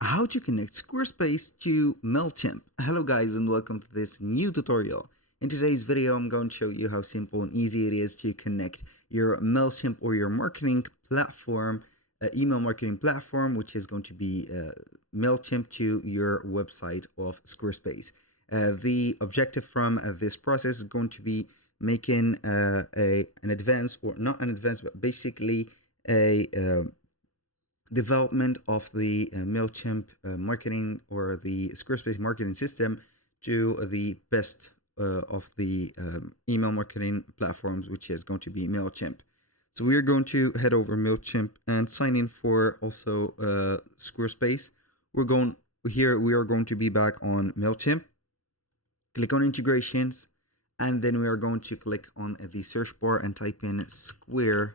How to connect Squarespace to Mailchimp. Hello guys and welcome to this new tutorial. In today's video I'm going to show you how simple and easy it is to connect your Mailchimp or your marketing platform, email marketing platform, which is going to be Mailchimp, to your website of Squarespace. The objective from this process is going to be making an advance, or not an advance, but basically a development of the Mailchimp marketing or the Squarespace marketing system to the best of the email marketing platforms, which is going to be Mailchimp. So we are going to head over Mailchimp and sign in for also Squarespace. We are going to be back on Mailchimp. Click on integrations, and then we are going to click on the search bar and type in Square,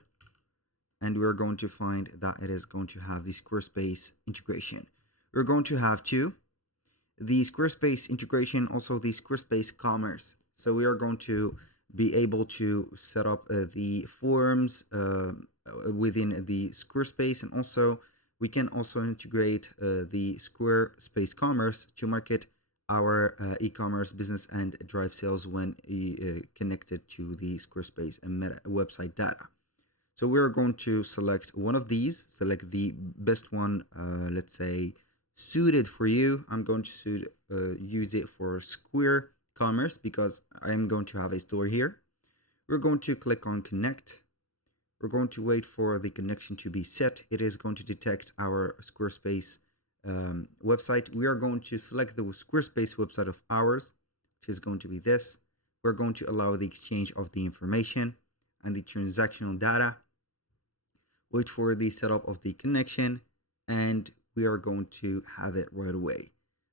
and we're going to find that it is going to have the Squarespace integration. We're going to have two: the Squarespace integration, also the Squarespace commerce. So we are going to be able to set up the forms within the Squarespace, and also we can also integrate the Squarespace commerce to market our e-commerce business and drive sales when connected to the Squarespace and website data. So we're going to select one of these, select the best one, let's say suited for you. I'm going to use it for Square Commerce because I'm going to have a store here. We're going to click on connect. We're going to wait for the connection to be set. It is going to detect our Squarespace website. We are going to select the Squarespace website of ours, which is going to be this. We're going to allow the exchange of the information and the transactional data. Wait for the setup of the connection, and we are going to have it right away.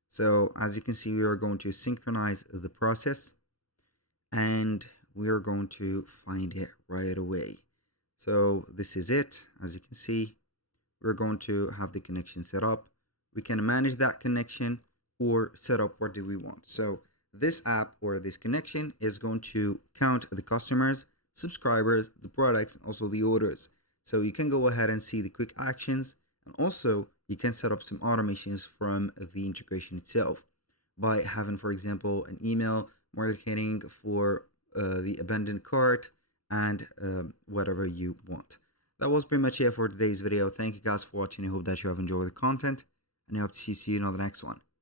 So as you can see, we are going to synchronize the process, and we are going to find it right away. So this is it. As you can see, we're going to have the connection set up. We can manage that connection or set up what do we want. So this app or this connection is going to count the customers, subscribers, the products, and also the orders. So you can go ahead and see the quick actions, and also you can set up some automations from the integration itself by having, for example, an email marketing for the abandoned cart and whatever you want. That was pretty much it for today's video. Thank you guys for watching. I hope that you have enjoyed the content, and I hope to see you in the next one.